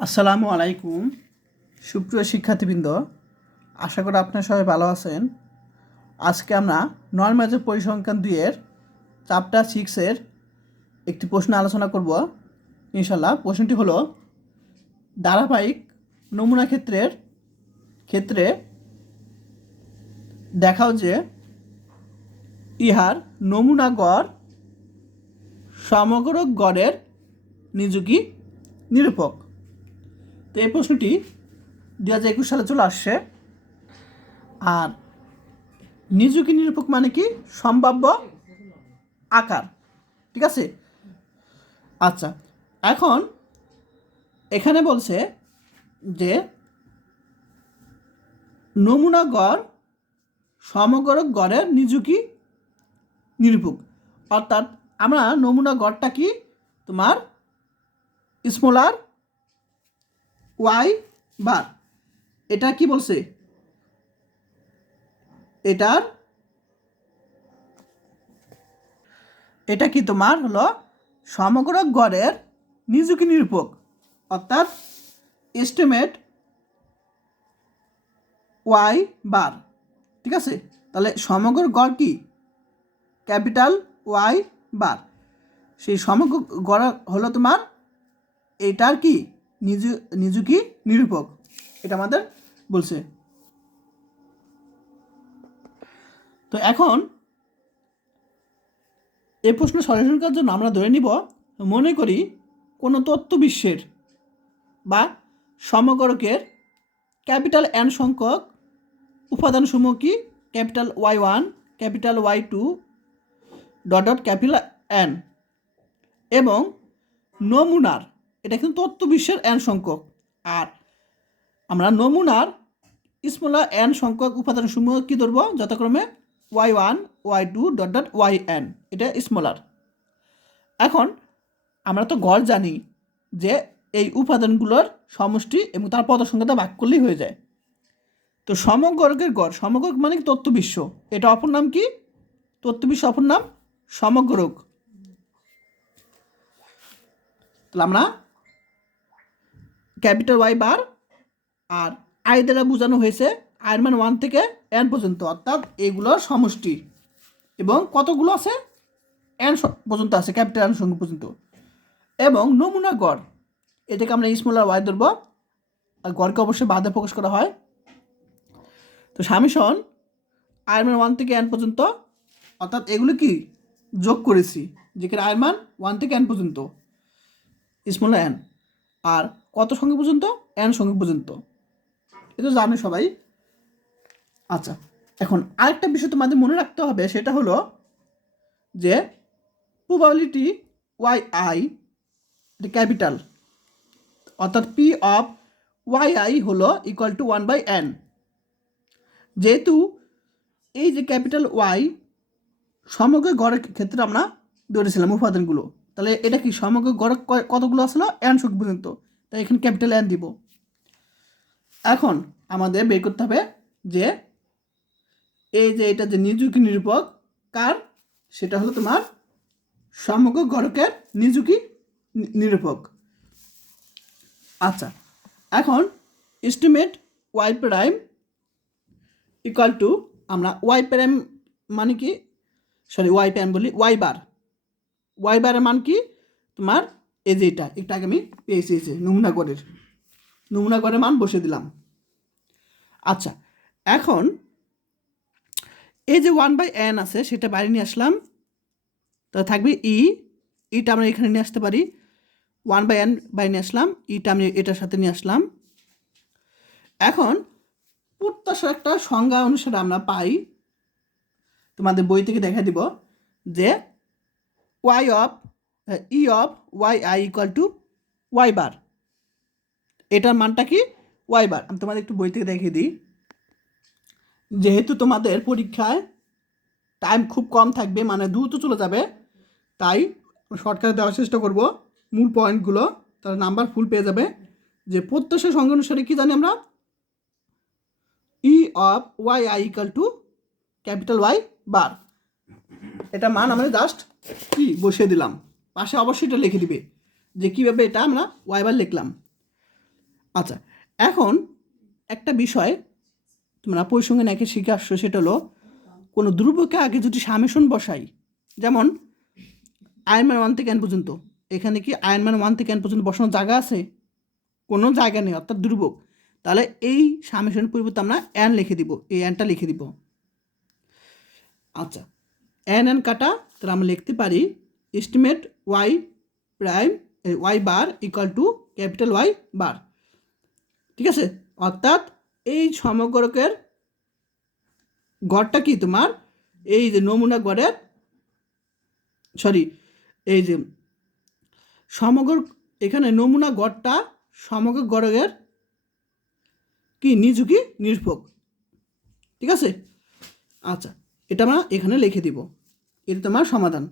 আসসালামু আলাইকুম সুপ্রিয় শিক্ষার্থীবৃন্দ, আশা করি আপনারা সবাই ভালো আছেন। আজকে আমরা নর্মাল পরিসংখ্যান 2-এর চ্যাপ্টার 6-এর একটি প্রশ্ন আলোচনা করব ইনশাল্লাহ। প্রশ্নটি হলো, ধারাবাহিক নমুনা ক্ষেত্রে দেখাও যে ইহার নমুনা গড় সমগ্র গড়ের নিযুগী নিরূপক। তো এই প্রশ্নটি 2021 সালে চলে আসছে। আর নিযুগী নিরূপক মানে কি? সম্ভাব্য আকার, ঠিক আছে। আচ্ছা, এখন এখানে বলছে যে নমুনা গড় সমগ্র গড়ের নিযুগী নিরূপক, অর্থাৎ আমরা নমুনা গড়টা কি তোমার স্মলার ওয়াই বার, এটা কি বলছে, এটা কি তোমার হলো সমগ্র গড়ের নিযুগী নিরূপক, অর্থাৎ এস্টিমেট ওয়াই বার, ঠিক আছে। তাহলে সমগ্র গড় কি? Capital y bar. সেই সমগ্র গড় হলো তোমার এটার কি নিযুগী নিরূপক, এটা আমাদের বলছে। তো এখন এই প্রশ্ন সলিউশন করার জন্য আমরা ধরে নিব, মনে করি কোনো তত্ত্ব বিশ্বের বা সমগড়কের ক্যাপিটাল এন সংখ্যক উপাদানসমূহ কি? Capital Y1, capital Y2 dot capital N, এবং নমুনার, এটা কিন্তু তত্ত্ব বিশ্বের এন সংখ্যক, আর আমরা নমুনার স্মলার এন সংখ্যক উপাদানসমূহ কি ধরবো? যথাক্রমে Y1, Y2 ডট YN, এটা স্মলার। এখন আমরা তো গড় জানি যে এই উপাদানগুলোর সমষ্টি এবং তার পদ সংখ্যাটা ভাগ করলেই হয়ে যায়। তো সমগ্রকের গড়, সমগ্রক মানে কি? তত্ত্ব বিশ্ব, এটা অপর নাম কি? তত্ত্ব বিশ্ব অপর নাম সমগ্রক। তাহলে আমরা ক্যাপিটাল ওয়াই বার আর আই দ্বারা বোঝানো হয়েছে আয়ের মান 1 থেকে n পর্যন্ত, অর্থাৎ এইগুলোর সমষ্টি, এবং কতগুলো আছে? n পর্যন্ত আছে, ক্যাপিটাল n সংখ্যা পর্যন্ত। এবং নমুনা গড়, এটাকে আমরা স্মলার ওয়াই ধরব, আর গড়কে অবশ্যই বাদে প্রকাশ করা হয়। তো সামেশন আয়ের মান 1 থেকে n পর্যন্ত, অর্থাৎ এগুলো কি যোগ করেছি, যেখানে আয়ের মান 1 থেকে n পর্যন্ত স্মলার n, আর কত সংখ্যা পর্যন্ত? n সংখ্যা পর্যন্ত, এটা জানে সবাই। আচ্ছা, এখন আরেকটা বিষয় তোমাদের মনে রাখতে হবে, সেটা হলো যে প্রবাবিলিটি ওয়াই আই, এটা ক্যাপিটাল, অর্থাৎ পি অফ ওয়াই আই হলো ইকুয়াল টু 1/n। যেহেতু এই যে ক্যাপিটাল ওয়াই সমগ্র গড়ের ক্ষেত্রে আমরা ধরেছিলাম উপাদানগুলো, তাহলে এটা কি সমগ্র গড় কতগুলো আসলো? n সংখ্যা পর্যন্ত, তাই এখানে ক্যাপিটাল n দিব। এখন আমাদের বের করতে হবে যে এই যে এটা যে নিযুগী নিরূপক কার, সেটা হলো তোমার সমগ্র গড়কের নিযুগী নিরূপক। আচ্ছা, এখন estimate Y prime equal to, আমরা ওয়াই প্রাইম মানে কি, ওয়াই প্রাইম বলি, ওয়াই বারের মান কি তোমার? এই যে এটা একটু আগে আমি পেয়েছি, এই যে নমুনা গড়ের মান বসে দিলাম। আচ্ছা, এখন এই যে 1/n আছে সেটা বাইরে নিয়ে আসলাম, তো থাকবে ইটা আমরা এখানে নিয়ে আসতে পারি, 1/n বাইরে নিয়ে আসলাম, ইটা আমি এটার সাথে নিয়ে আসলাম। এখন প্রত্যাশার একটা সংজ্ঞা অনুসারে আমরা পাই, তোমাদের বই থেকে দেখা দিব, যে E of y i equal to y bar, এটার মানটা কি? Y bar. আমি তোমাদের একটু বই থেকে দেখিয়ে দিই, যেহেতু তোমাদের পরীক্ষায় টাইম খুব কম থাকবে, মানে দ্রুত চলে যাবে, তাই শর্টকাটে দেওয়ার চেষ্টা করব মূল পয়েন্টগুলো, তার নাম্বার ফুল পেয়ে যাবে। যে প্রত্যাশা সংজ্ঞা অনুসারে কি জানি আমরা? E of y i equal to capital Y bar, এটা মান আমরা জাস্ট কি বসিয়ে দিলাম, পাশে অবশ্যই এটা লিখে দিবে যে কীভাবে এটা আমরা ওয়াই বার লিখলাম। আচ্ছা, এখন একটা বিষয় তোমরা পরিসংখ্যান একে শিখে আসছো, সেটা হলো কোনো ধ্রুবকে আগে যদি সামেশন বসাই, যেমন আয়ের মান 1 থেকে n পর্যন্ত, এখানে কি আয়ের মান 1 থেকে n পর্যন্ত বসানোর জায়গা আছে? কোনো জায়গা নেই, অর্থাৎ ধ্রুবক। তাহলে এই সামেশনের পরিবর্তে আমরা n লিখে দিব, এই nটা লিখে দিব। আচ্ছা, n কাটা, তাহলে আমরা লিখতে পারি estimate y prime y bar equal to capital Y বার। ঠিক আছে, অর্থাৎ এই সমগ্রকের গড়টা কি তোমার, এই যে নমুনা গড়ের, সরি, এই যে সমগ্র, এখানে নমুনা গড়টা সমগ্র গড়ের কি নিযুকি নিরূপক। ঠিক আছে, আচ্ছা, এটা আমরা এখানে লিখে দিব, এটা তোমার সমাধান।